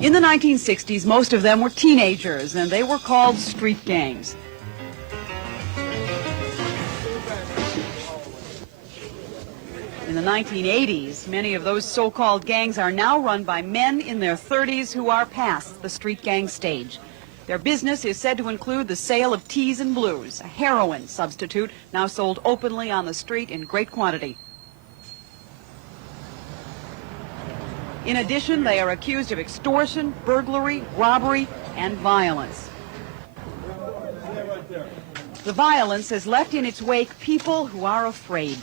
In the 1960s, most of them were teenagers, and they were called street gangs. In the 1980s, many of those so-called gangs are now run by men in their 30s who are past the street gang stage. Their business is said to include the sale of teas and blues, a heroin substitute now sold openly on the street in great quantity. In addition, they are accused of extortion, burglary, robbery, and violence. The violence has left in its wake people who are afraid.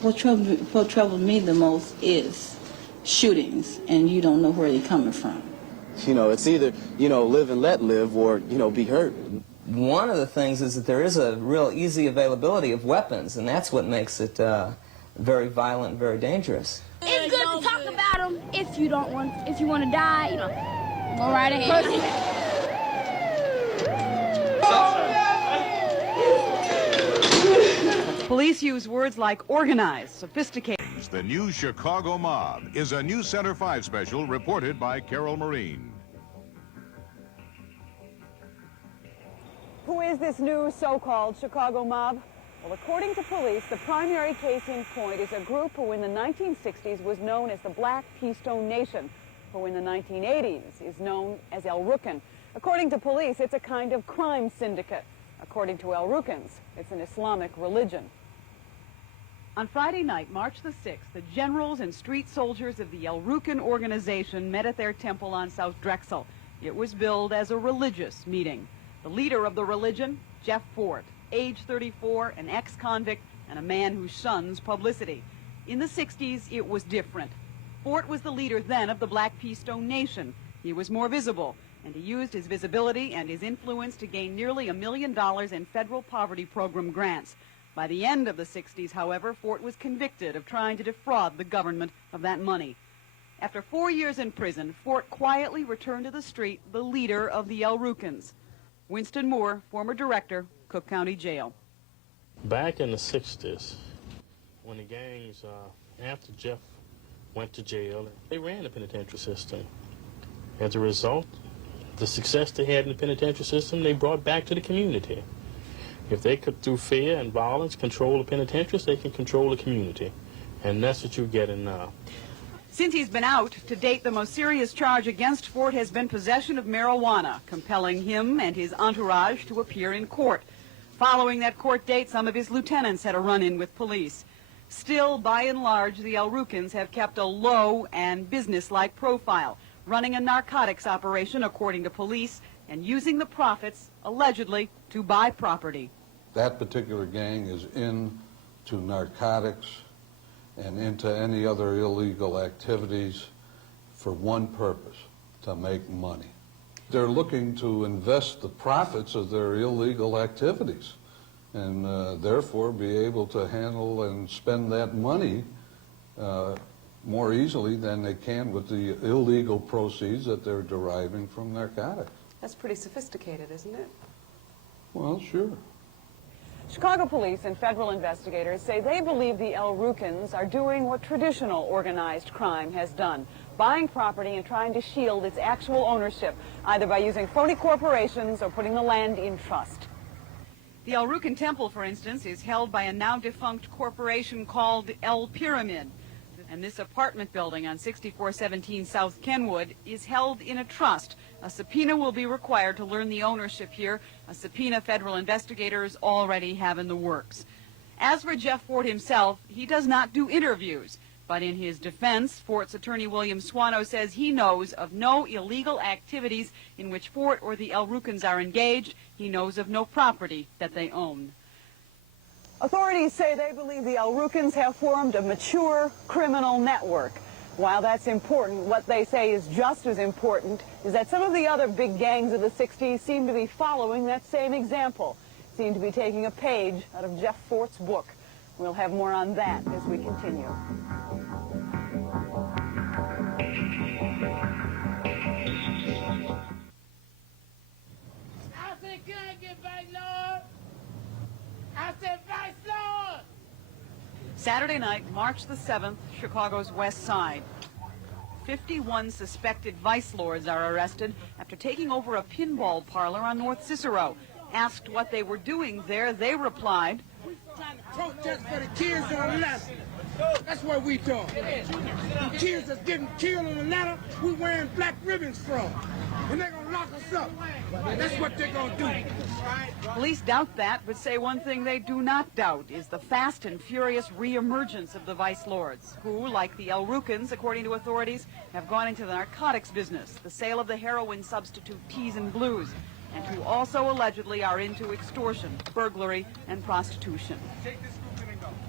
What troubles me the most is shootings, and you don't know where they're coming from. You know, it's either, live and let live or, be hurt. One of the things is that there is a real easy availability of weapons, and that's what makes it very violent and very dangerous. It's good to talk about them if you want to die, go right ahead. Police use words like organized, sophisticated. The new Chicago Mob is a new Center 5 special reported by Carol Marine. Who is this new so-called Chicago Mob? Well, according to police, the primary case in point is a group who in the 1960s was known as the Black Keystone Nation, who in the 1980s is known as El Rukn. According to police, it's a kind of crime syndicate. According to El Rukns, it's an Islamic religion. On Friday night, March the 6th, the generals and street soldiers of the El Rukn organization met at their temple on South Drexel. It was billed as a religious meeting. The leader of the religion, Jeff Fort, age 34, an ex-convict, and a man who shuns publicity. In the 60s, it was different. Fort was the leader then of the Black Keystone Nation. He was more visible, and he used his visibility and his influence to gain nearly $1 million in federal poverty program grants. By the end of the 60s, however, Fort was convicted of trying to defraud the government of that money. After 4 years in prison, Fort quietly returned to the street, the leader of the El Rukns. Winston Moore, former director, Cook County Jail. Back in the 60s, when the gangs, after Jeff went to jail, they ran the penitentiary system. As a result, the success they had in the penitentiary system, they brought back to the community. If they could, through fear and violence, control the penitentiaries, they can control the community. And that's what you're getting now. Since he's been out, to date, the most serious charge against Fort has been possession of marijuana, compelling him and his entourage to appear in court. Following that court date, some of his lieutenants had a run-in with police. Still, by and large, the El Rukns have kept a low and business-like profile, running a narcotics operation, according to police, and using the profits, allegedly, to buy property. That particular gang is into narcotics and into any other illegal activities for one purpose, to make money. They're looking to invest the profits of their illegal activities and therefore be able to handle and spend that money more easily than they can with the illegal proceeds that they're deriving from narcotics. That's pretty sophisticated, isn't it? Well, sure. Chicago police and federal investigators say they believe the El Rukns are doing what traditional organized crime has done, buying property and trying to shield its actual ownership, either by using phony corporations or putting the land in trust. The El Rukn Temple, for instance, is held by a now-defunct corporation called El Pyramid. And this apartment building on 6417 South Kenwood is held in a trust. A subpoena will be required to learn the ownership here, a subpoena federal investigators already have in the works. As for Jeff Fort himself, he does not do interviews. But in his defense, Fort's attorney William Swano says he knows of no illegal activities in which Fort or the El Rukns are engaged. He knows of no property that they own. Authorities say they believe the El Rukns have formed a mature criminal network. While that's important, what they say is just as important is that some of the other big gangs of the 60s seem to be following that same example, seem to be taking a page out of Jeff Fort's book. We'll have more on that as we continue. I said, can I get back, Lord? I said, Vice Lord! Saturday night, March the 7th, Chicago's West Side. 51 suspected vice lords are arrested after taking over a pinball parlor on North Cicero. Asked what they were doing there, they replied, Trying to protest for the kids on the ladder. That's what we doing. The kids that's getting killed on the ladder, we wearing black ribbons from. And they're gonna lock us up. That's what they're gonna do. Police doubt that, but say one thing they do not doubt is the fast and furious reemergence of the vice lords, who, like the El Rukins, according to authorities, have gone into the narcotics business, the sale of the heroin substitute Teas and Blues, and who also allegedly are into extortion, burglary, and prostitution.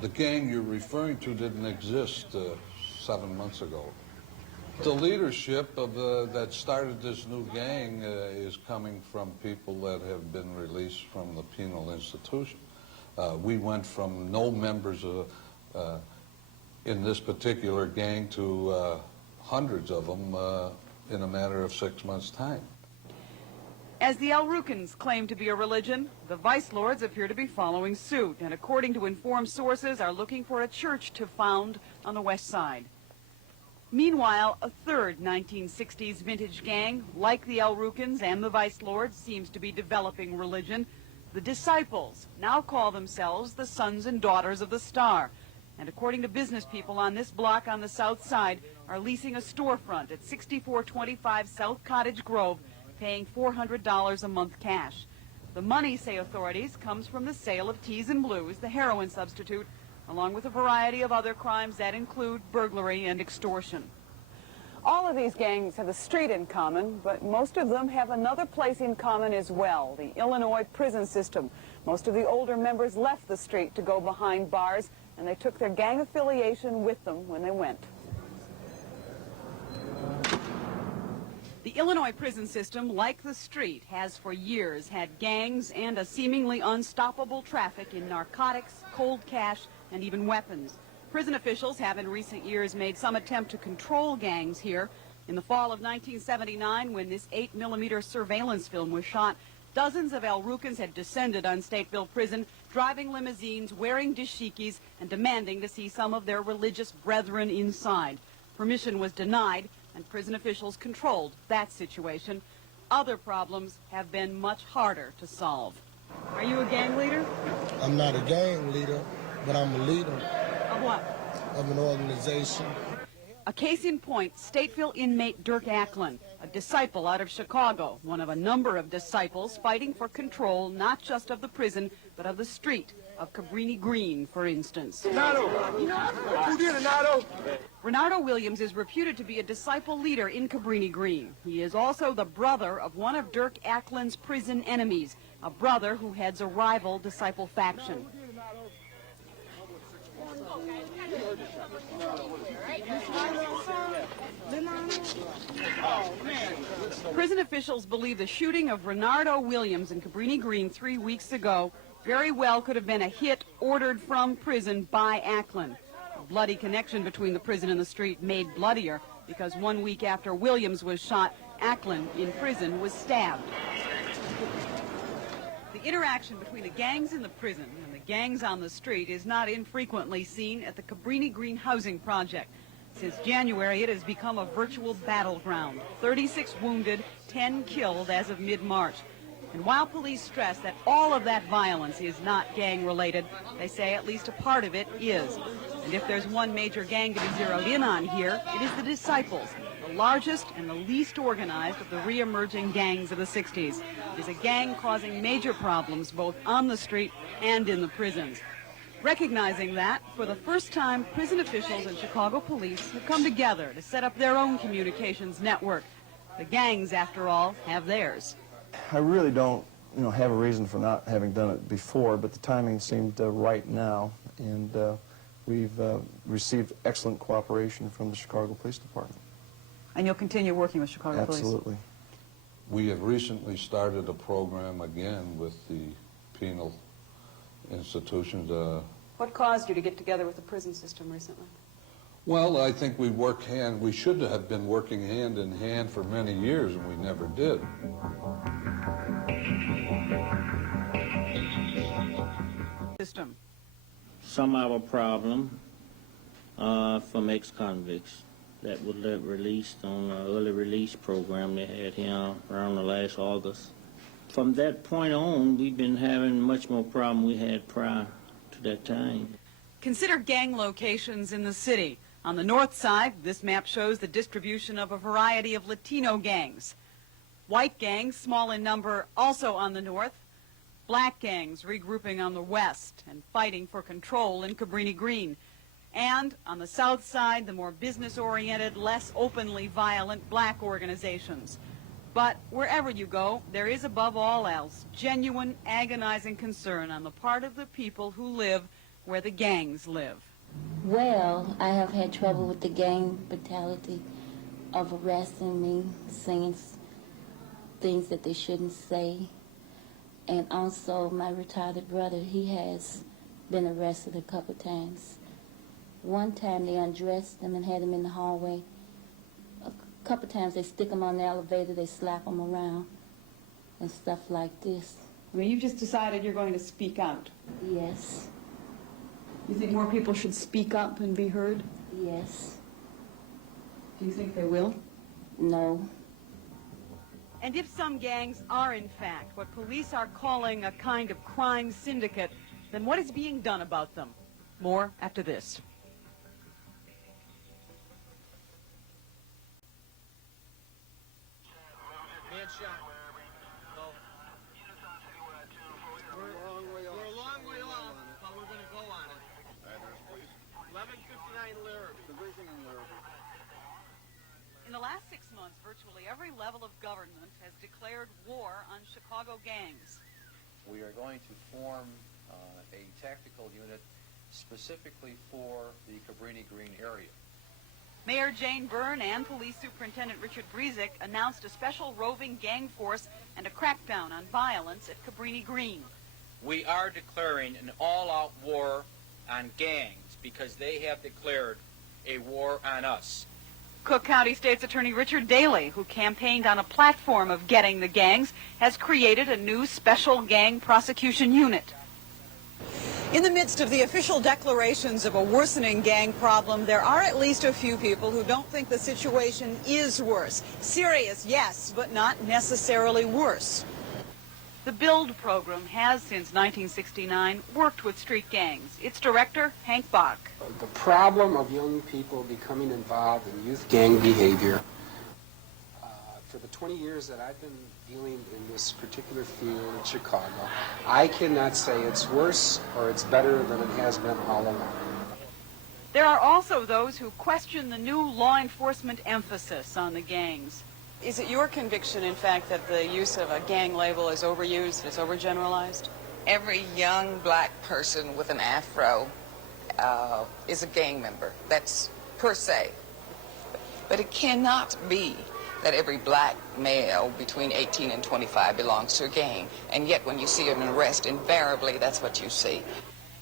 The gang you're referring to didn't exist 7 months ago. The leadership of that started this new gang is coming from people that have been released from the penal institution. We went from no members in this particular gang to hundreds of them in a matter of 6 months' time. As the El Rukins claim to be a religion, the vice lords appear to be following suit, and according to informed sources, are looking for a church to found on the west side. Meanwhile, a third 1960s vintage gang, like the El Rukins and the vice lords, seems to be developing religion. The Disciples now call themselves the Sons and Daughters of the Star, and according to business people on this block on the south side, are leasing a storefront at 6425 South Cottage Grove, paying $400 a month cash. The money, say authorities, comes from the sale of Teas and Blues, the heroin substitute, along with a variety of other crimes that include burglary and extortion. All of these gangs have a street in common, but most of them have another place in common as well, the Illinois prison system. Most of the older members left the street to go behind bars, and they took their gang affiliation with them when they went. The Illinois prison system, like the street, has for years had gangs and a seemingly unstoppable traffic in narcotics, cold cash, and even weapons. Prison officials have in recent years made some attempt to control gangs here. In the fall of 1979, when this 8mm surveillance film was shot, dozens of El Rukins had descended on Stateville Prison, driving limousines, wearing dashikis, and demanding to see some of their religious brethren inside. Permission was denied, and prison officials controlled that situation. Other problems have been much harder to solve. Are you a gang leader? I'm not a gang leader, but I'm a leader. Of what? Of an organization. A case in point, Stateville inmate Dirk Acklin, a disciple out of Chicago, one of a number of disciples fighting for control not just of the prison, but of the street, of Cabrini Green, for instance. Renato! Who did it, Renato? Renato Williams is reputed to be a disciple leader in Cabrini Green. He is also the brother of one of Dirk Acklin's prison enemies, a brother who heads a rival disciple faction. Prison officials believe the shooting of Renato Williams in Cabrini Green 3 weeks ago very well could have been a hit ordered from prison by Acklin. A bloody connection between the prison and the street made bloodier because 1 week after Williams was shot, Acklin in prison was stabbed. The interaction between the gangs in the prison and the gangs on the street is not infrequently seen at the Cabrini Green housing project. Since January, it has become a virtual battleground. 36 wounded, 10 killed as of mid-March. And while police stress that all of that violence is not gang-related, they say at least a part of it is. And if there's one major gang to be zeroed in on here, it is the Disciples, the largest and the least organized of the re-emerging gangs of the 60s. It is a gang causing major problems both on the street and in the prisons. Recognizing that, for the first time, prison officials and Chicago police have come together to set up their own communications network. The gangs, after all, have theirs. I really don't, have a reason for not having done it before, but the timing seemed right now, and we've received excellent cooperation from the Chicago Police Department. And you'll continue working with Chicago Police? Absolutely. We have recently started a program again with the penal institutions. What caused you to get together with the prison system recently? Well, I think we should have been working hand in hand for many years, and we never did. Some have a problem from ex-convicts. that was released on an early release program they had here around the last August. From that point on, we've been having much more problem we had prior to that time. Consider gang locations in the city. On the north side, this map shows the distribution of a variety of Latino gangs. White gangs, small in number, also on the north. Black gangs regrouping on the west and fighting for control in Cabrini Green. And on the south side, the more business-oriented, less openly violent black organizations. But wherever you go, there is above all else genuine, agonizing concern on the part of the people who live where the gangs live. Well, I have had trouble with the gang brutality of arresting me, saying things that they shouldn't say. And also my retarded brother, he has been arrested a couple times. One time they undressed him and had him in the hallway. A couple times they stick him on the elevator, they slap him around and stuff like this. I mean, you've just decided you're going to speak out. Yes. You think more people should speak up and be heard? Yes. Do you think they will? No. And if some gangs are, in fact, what police are calling a kind of crime syndicate, then what is being done about them? More after this. We're a long way off, but we're going to go on it. 1159 Larrabee. In the last 6 months, virtually every level of government has declared war on Chicago gangs. We are going to form a tactical unit specifically for the Cabrini Green area. Mayor Jane Byrne and Police Superintendent Richard Brezick announced a special roving gang force and a crackdown on violence at Cabrini Green. We are declaring an all-out war on gangs because they have declared a war on us. Cook County State's Attorney Richard Daley, who campaigned on a platform of getting the gangs, has created a new special gang prosecution unit. In the midst of the official declarations of a worsening gang problem, there are at least a few people who don't think the situation is worse. Serious, yes, but not necessarily worse. The BUILD program has, since 1969, worked with street gangs. Its director, Hank Bach. The problem of young people becoming involved in youth gang behavior, for the 20 years that I've been dealing in this particular field in Chicago, I cannot say it's worse or it's better than it has been all along. There are also those who question the new law enforcement emphasis on the gangs. Is it your conviction, in fact, that the use of a gang label is overused, is overgeneralized? Every young black person with an afro is a gang member. That's per se. But it cannot be that every black male between 18 and 25 belongs to a gang. And yet when you see an arrest, invariably that's what you see.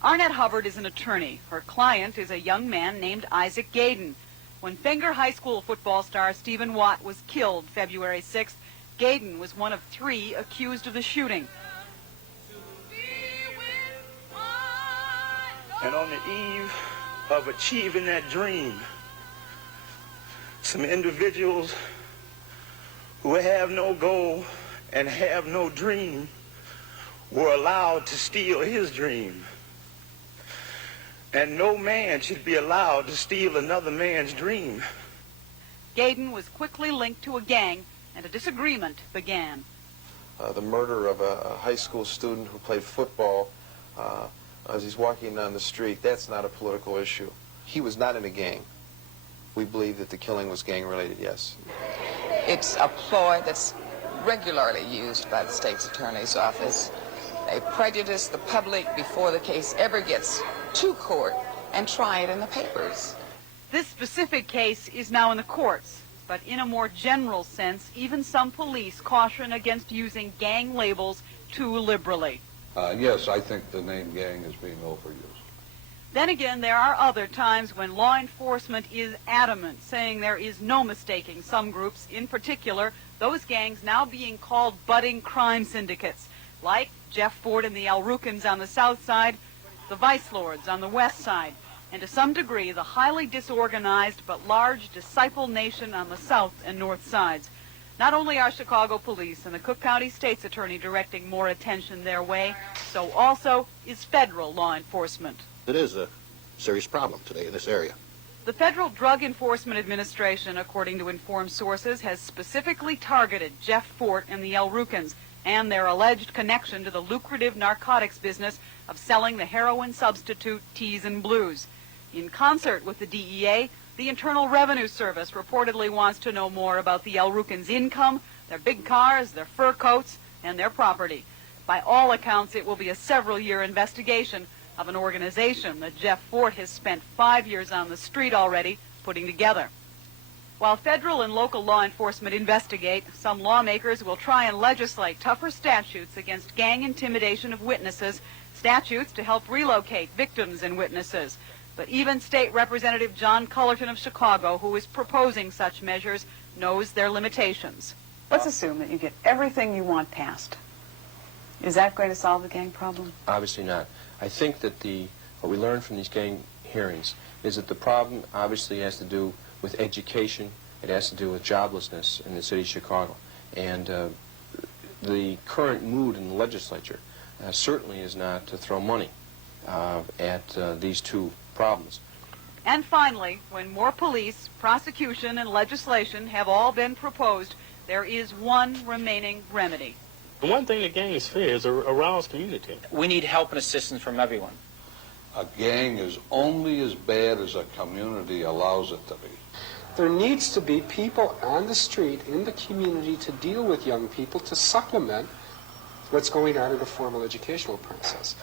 Arnett Hubbard is an attorney. Her client is a young man named Isaac Gaydon. When Fenger High School football star Stephen Watt was killed February 6th, Gaydon was one of 3 accused of the shooting. And on the eve of achieving that dream, some individuals who have no goal and have no dream were allowed to steal his dream. And no man should be allowed to steal another man's dream. Gaydon was quickly linked to a gang, and a disagreement began. The murder of a high school student who played football as he's walking down the street, that's not a political issue. He was not in a gang. We believe that the killing was gang-related, yes. It's a ploy that's regularly used by the state's attorney's office. They prejudice the public before the case ever gets to court and try it in the papers. This specific case is now in the courts, but in a more general sense, even some police caution against using gang labels too liberally. Yes, I think the name gang is being overused. Then again, there are other times when law enforcement is adamant, saying there is no mistaking some groups, in particular, those gangs now being called budding crime syndicates, like Jeff Ford and the Al Rukins on the south side, the Vice Lords on the west side. and to some degree the highly disorganized but large disciple nation on the south and north sides. Not only are Chicago police and the Cook County State's Attorney directing more attention their way, so also is federal law enforcement. It is a serious problem today in this area. The Federal Drug Enforcement Administration, according to informed sources, has specifically targeted Jeff Fort and the El Rukins and their alleged connection to the lucrative narcotics business of selling the heroin substitute Teas and Blues. In concert with the DEA, the Internal Revenue Service reportedly wants to know more about the El Rukins' income, their big cars, their fur coats, and their property. By all accounts, it will be a several-year investigation of an organization that Jeff Fort has spent 5 years on the street already putting together. While federal and local law enforcement investigate, some lawmakers will try and legislate tougher statutes against gang intimidation of witnesses, statutes to help relocate victims and witnesses. But even State Representative John Cullerton of Chicago, who is proposing such measures, knows their limitations. Let's assume that you get everything you want passed. Is that going to solve the gang problem? Obviously not. I think that what we learned from these gang hearings is that the problem obviously has to do with education. It has to do with joblessness in the city of Chicago. And the current mood in the legislature certainly is not to throw money at these two problems. And finally, when more police, prosecution, and legislation have all been proposed, there is one remaining remedy. The one thing the gangs fear is a aroused community. We need help and assistance from everyone. A gang is only as bad as a community allows it to be. There needs to be people on the street in the community to deal with young people to supplement what's going on in the formal educational process.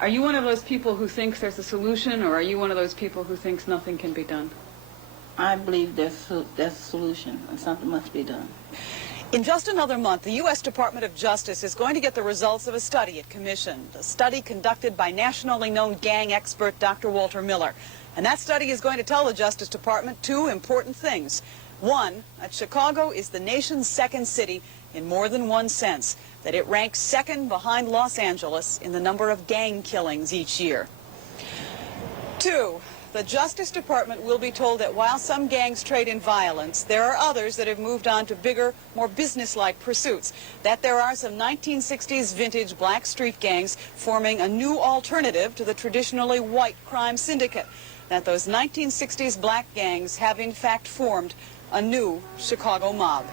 Are you one of those people who thinks there's a solution, or are you one of those people who thinks nothing can be done? I believe there's a solution and something must be done. In just another month, the U.S. Department of Justice is going to get the results of a study it commissioned, a study conducted by nationally known gang expert Dr. Walter Miller. And that study is going to tell the Justice Department two important things. One, that Chicago is the nation's second city in more than one sense, that it ranks second behind Los Angeles in the number of gang killings each year. Two, the Justice Department will be told that while some gangs trade in violence, there are others that have moved on to bigger, more businesslike pursuits. That there are some 1960s vintage black street gangs forming a new alternative to the traditionally white crime syndicate. That those 1960s black gangs have in fact formed a new Chicago mob.